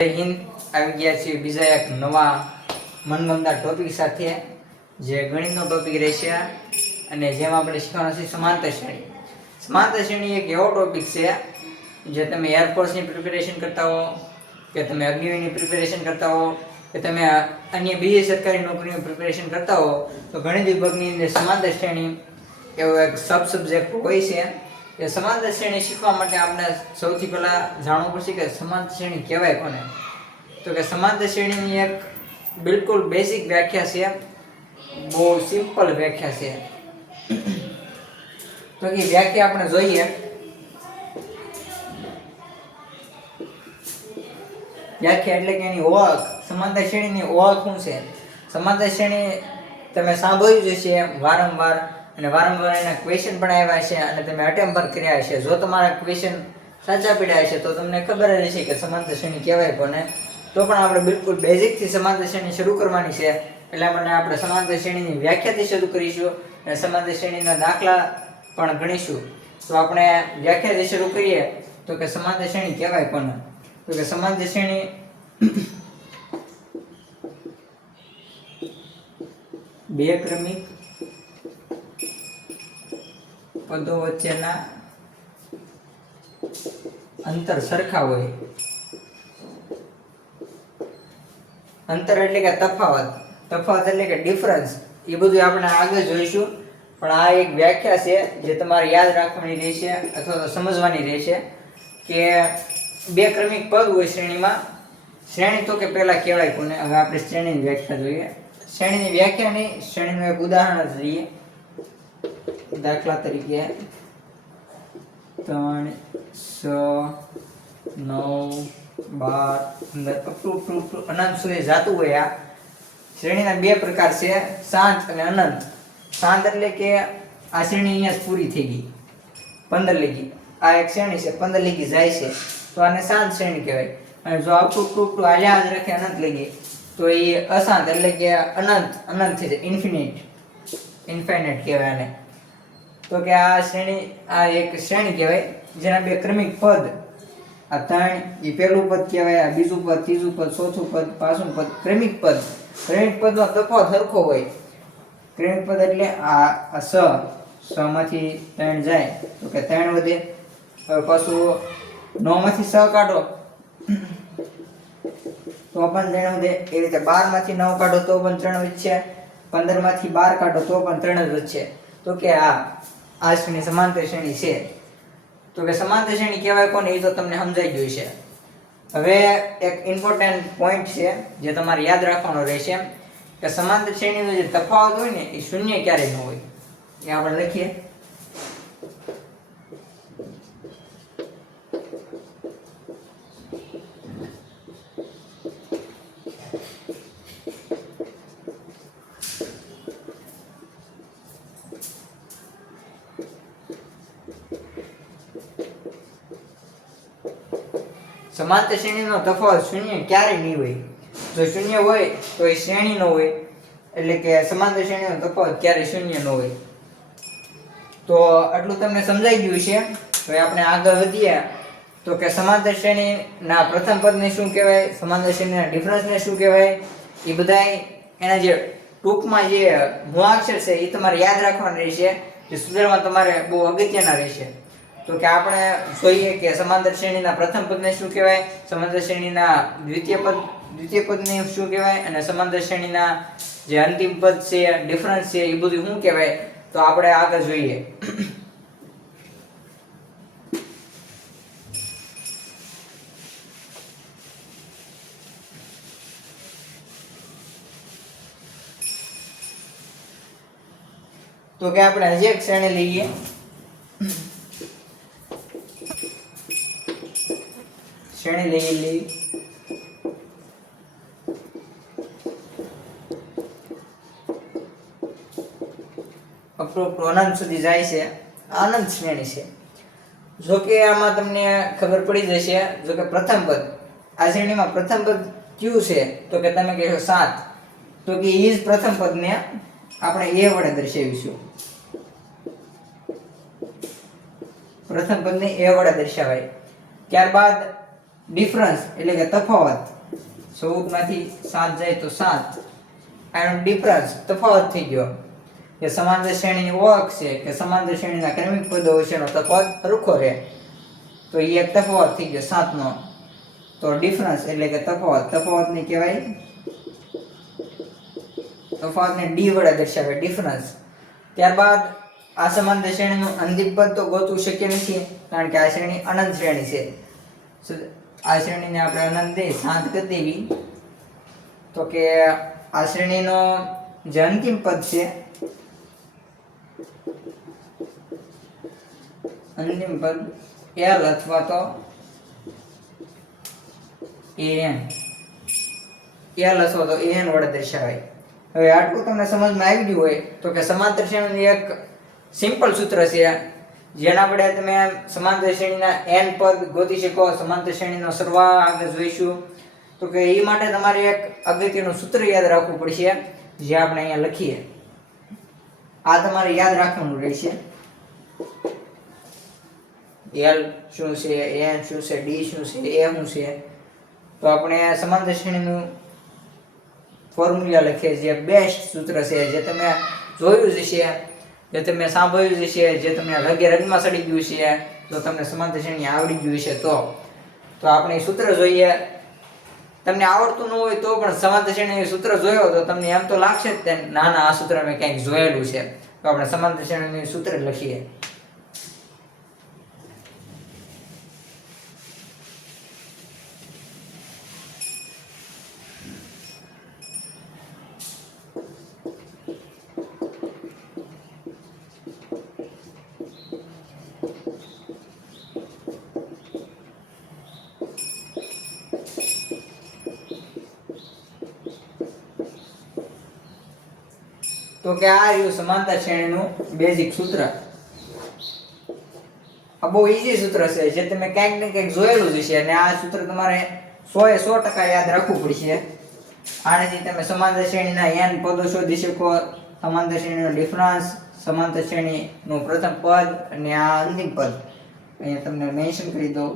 હિન્દ આવી ગયા છે બીજા એક નવા મનગમતા ટોપિક સાથે, જે ગણિતનો ટોપિક રહેશે અને જેમાં આપણે શીખવાનું છે સમાંતર શ્રેણી. સમાંતર શ્રેણી એક એવો ટોપિક છે જે તમે એરફોર્સની પ્રિપેરેશન કરતા હો, કે તમે અગ્નિવીરની પ્રિપેરેશન કરતા હો, કે તમે અન્ય બીજી સરકારી નોકરીની પ્રિપેરેશન કરતા હો, તો ગણિત વિભાગની અંદર સમાંતર શ્રેણી એવો એક સબ સબ્જેક્ટ હોય છે. કે સમાંતર શ્રેણી શીખવા માટે આપણે સૌથી પહેલાં જાણવું પડશે કે સમાંતર શ્રેણી કહેવાય કોને. તો કે સમાંતર શ્રેણીની એક બિલકુલ બેઝિક વ્યાખ્યા છે, બહુ સિમ્પલ વ્યાખ્યા છે. તો કે વ્યાખ્યા આપણે જોઈએ. વ્યાખ્યા એટલે કે એની ઓળખ, સમાંતર શ્રેણીની ઓળખ શું છે. સમાંતર શ્રેણી તમે સાંભળ્યું જ હશે વારંવાર, અને વારંવાર એના ક્વેશ્ચન પણ આવ્યા છે અને તમે અટેમ્પ પણ કર્યા હશે. જો તમારા ક્વેશ્ચન સાચા પડ્યા હશે તો તમને ખબર જ હશે કે સમાંતર શ્રેણી કહેવાય કોને. તો પણ આપણે બિલકુલ બેઝિકથી સમાંતર શ્રેણી શરૂ કરવાની છે. એટલા માટે આપણે સમાંતર શ્રેણીની વ્યાખ્યાથી શરૂ કરીશું અને સમાંતર શ્રેણીના દાખલા પણ ગણીશું. તો આપણે વ્યાખ્યાથી શરૂ કરીએ તો કે સમાંતર શ્રેણી કહેવાય કોને. તો કે સમાંતર શ્રેણી બે ક્રમિક પદો વચ્ચેના અંતર સરખા હોય. અંતર એટલે કે તફાવત, તફાવત એટલે કે ડિફરન્સ. એ બધું આપણે આગળ જોઈશું, પણ આ એક વ્યાખ્યા છે જે તમારે યાદ રાખવાની રહેશે અથવા તો સમજવાની રહેશે. કે બે ક્રમિક પદ હોય શ્રેણીમાં. શ્રેણી તો કે પહેલા કહેવાય કોને. હવે આપણે શ્રેણીની વ્યાખ્યા જોઈએ. શ્રેણીની વ્યાખ્યા નહીં, શ્રેણીનું એક ઉદાહરણ જ લઈએ. દાખલા તરીકે 3, 6, 9, 12, 15 અનંત સુધી જાતું હોય. આ શ્રેણીના બે પ્રકાર છે, શાંત અને અનંત. શાંત એટલે કે આ શ્રેણી અહીંયા જ પૂરી થઈ ગઈ, 15 લગી. આ એક શ્રેણી છે, 15 લગી જાય છે, તો આને શાંત શ્રેણી કહેવાય. અને જો આખું ટૂંકું હાલ્યા જ રાખે અનંત લગી, તો એ અશાંત એટલે કે અનંત થઈ જાય, ઇન્ફાઇનાઇટ કહેવાય આને. તો કે આ શ્રેણી, આ એક શ્રેણી કહેવાય જેના બે ક્રમિક પદ, આ 3 એ પહેલું પદ કહેવાય, આ બીજું પદ, ત્રીજું પદ, ચોથું પદ, પાંચમું પદ ક્રમિક પદ. ક્રમિક પદનો તફાવત સરખો હોય. ક્રમિક પદ એટલે આ 6 માંથી 3 જાય તો કે 3 વધે. હવે પાછું 9 માંથી 6 કાઢો તો પણ 3 વધે. એ રીતે 12 માંથી 9 કાઢો તો પણ 3 વધશે. 15 માંથી 12 કાઢો તો પણ 3 જ વધશે. તો કે આ શ્રેણી સમાંતર શ્રેણી છે. તો કે સમાંતર શ્રેણી કહેવાય કોને એ તો તમને સમજાઈ ગયું છે. હવે એક ઇમ્પોર્ટન્ટ પોઈન્ટ છે જે તમારે યાદ રાખવાનો રહેશે કે સમાંતર શ્રેણીનો જે તફાવત હોય ને એ શૂન્ય ક્યારેય ન હોય. એ આપણે લખીએ. સમાંતર શ્રેણીનો તફાવત શૂન્ય ક્યારેય નહીં હોય. જો શૂન્ય હોય તો એ શ્રેણી ન હોય, એટલે કે સમાંતર શ્રેણીનો તફાવત ક્યારેય શૂન્ય ન હોય. તો આટલું તમને સમજાઈ ગયું છે. હવે આપણે આગળ વધીએ તો કે સમાંતર શ્રેણીના પ્રથમ પદને શું કહેવાય, સમાંતર શ્રેણીના ડિફરન્સને શું કહેવાય, એ બધાય એના જે ટૂંકમાં જે મૂળાક્ષર છે એ તમારે યાદ રાખવાના રહેશે, જે સુધારવા તમારે બહુ અગત્યના રહેશે. તો કે આપણે જોઈએ કે સમાંતર શ્રેણીના પ્રથમ પદને શું કહેવાય, સમાંતર શ્રેણીના દ્વિતીય પદને શું કહેવાય, અને સમાંતર શ્રેણીના જે અંતિમ પદ છે, ડિફરન્સ છે, એ બધું શું કહેવાય. તો આપણે આગળ જોઈએ. તો કે આપણે હજી એક શ્રેણી લઈએ. શ્રેણી લઈ અનંત સુધી જાય છે. અનંત શ્રેણી છે. જો કે આમાં તમને ખબર પડી જશે. જો કે પ્રથમ પદ, આ શ્રેણીમાં પ્રથમ પદ કયું છે તો કે તમે કહેશો 7. તો કે એ જ પ્રથમ પદને આપણે એ વડે દર્શાવીશું. પ્રથમ પદને એ વડે દર્શાવાય. ત્યારબાદ ડિફરન્સ એટલે કે તફાવત, 14 માંથી 7 જાય તો 7, આનો ડિફરન્સ તફાવત થઈ ગયો કે સમાંતર શ્રેણીની ઓળખ છે કે સમાંતર શ્રેણીના ક્રમિક પદો વચ્ચેનો તફાવત સરખો રહે, તો એ એક તફાવત થઈ ગયો 7 નો. તો ડિફરન્સ એટલે કે તફાવતને કહેવાય, તફાવતને ડી વડે દર્શાવે ડિફરન્સ. ત્યારબાદ આ સમાંતર શ્રેણીનું અંતિમ પદ તો ગોતવું શક્ય નથી, કારણ કે આ શ્રેણી અનંત શ્રેણી છે. આ શ્રેણીને આપણે અનંત દે શાંત કરી દેવી, તો કે આ શ્રેણીનો જે અંતિમ પદ છે, અંતિમ પદ L અથવા તો an, L અથવા તો an વડે દર્શાવાય. હવે આટલું તમને સમજમાં આવી ગયું હોય તો કે સમાંતર શ્રેણીનું એક સિમ્પલ સૂત્ર છે જેના વડે તમે સમાંતર શ્રેણીના n પદ ગોતી શકો. સમાંતર શ્રેણીનો સરવાળો આગળ જોઈશું, તો કે એ માટે તમારે એક અગત્યનું સૂત્ર યાદ રાખવું પડશે, જે આપણે અહીંયા લખીએ. આ તમારે યાદ રાખવાનું રહેશે. L શું છે, n શું છે, d શું છે, a શું છે. તો આપણે સમાંતર શ્રેણીનું ફોર્મ્યુલા લખીએ, જે બેસ્ટ સૂત્ર છે, જે તમે જોયું જ હશે, જે તમે સાંભળ્યું જ હશે, જે તમને રગે રગમાં ચડી ગયું છે, જો તમને સમાંતર શ્રેણી આવડી ગયું છે તો આપણે સૂત્ર જોઈએ. તમને આવડતું ન હોય તો પણ સમાંતર શ્રેણીનું સૂત્ર જોયો તો તમને એમ તો લાગશે જ ના આ સૂત્ર મેં કંઈક જોયેલું છે. તો આપણે સમાંતર શ્રેણીનું સૂત્ર લખીએ. તો કે આ રહ્યું સમાંતર શ્રેણીનું બેઝિક સૂત્ર. આ બહુ ઈઝી સૂત્ર છે, જે તમે કંઈક ને કંઈક જોયેલું જ છે, અને આ સૂત્ર તમારે 100% યાદ રાખવું પડશે. આનાથી તમે સમાંતર શ્રેણીના n પદો શોધી શકો, સમાંતર શ્રેણીનો ડિફરન્સ, સમાંતર શ્રેણીનું પ્રથમ પદ અને આ અંતિમ પદ અહીંયા તમને મેન્શન કરી દઉં.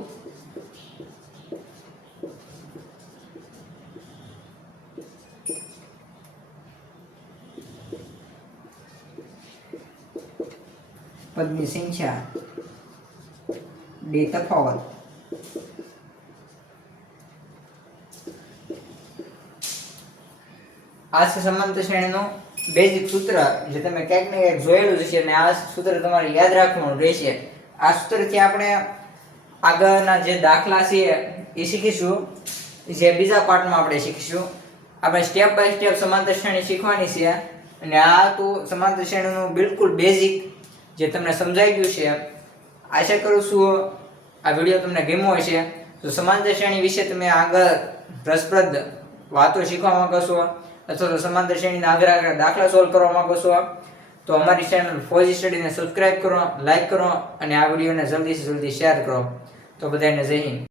પદની સંખ્યા, ડી તફાવત. આ છે સમાંતર શ્રેણીનું બેઝિક સૂત્ર, જે તમે ક્યાંક ને ક્યાંક જોયેલું જ છે, અને આ સૂત્ર તમારે યાદ રાખવાનું રહેશે. આ સૂત્રથી આપણે આગળના જે દાખલા છે એ શીખીશું, જે બીજા પાર્ટમાં આપણે શીખીશું. આપણે સ્ટેપ બાય સ્ટેપ સમાંતર શ્રેણી શીખવાની છે, અને આ તો સમાંતર શ્રેણીનું બિલકુલ બેઝિક જે તમને સમજાઈ ગયું છે. આશા કરું છું આ વિડીયો તમને ગમ્યો હશે. તો સમાંતર શ્રેણી વિશે તમે આગળ રસપ્રદ વાતો શીખવા માંગો છો, અથવા તો સમાંતર શ્રેણીના આગળ દાખલા સોલ્વ કરવા માંગો છો, તો અમારી ચેનલ ફોજી સ્ટડીને સબસ્ક્રાઇબ કરો, લાઈક કરો, અને આ વિડીયોને જલ્દીથી જલ્દી શેર કરો. તો બધાને જય હિન્દ.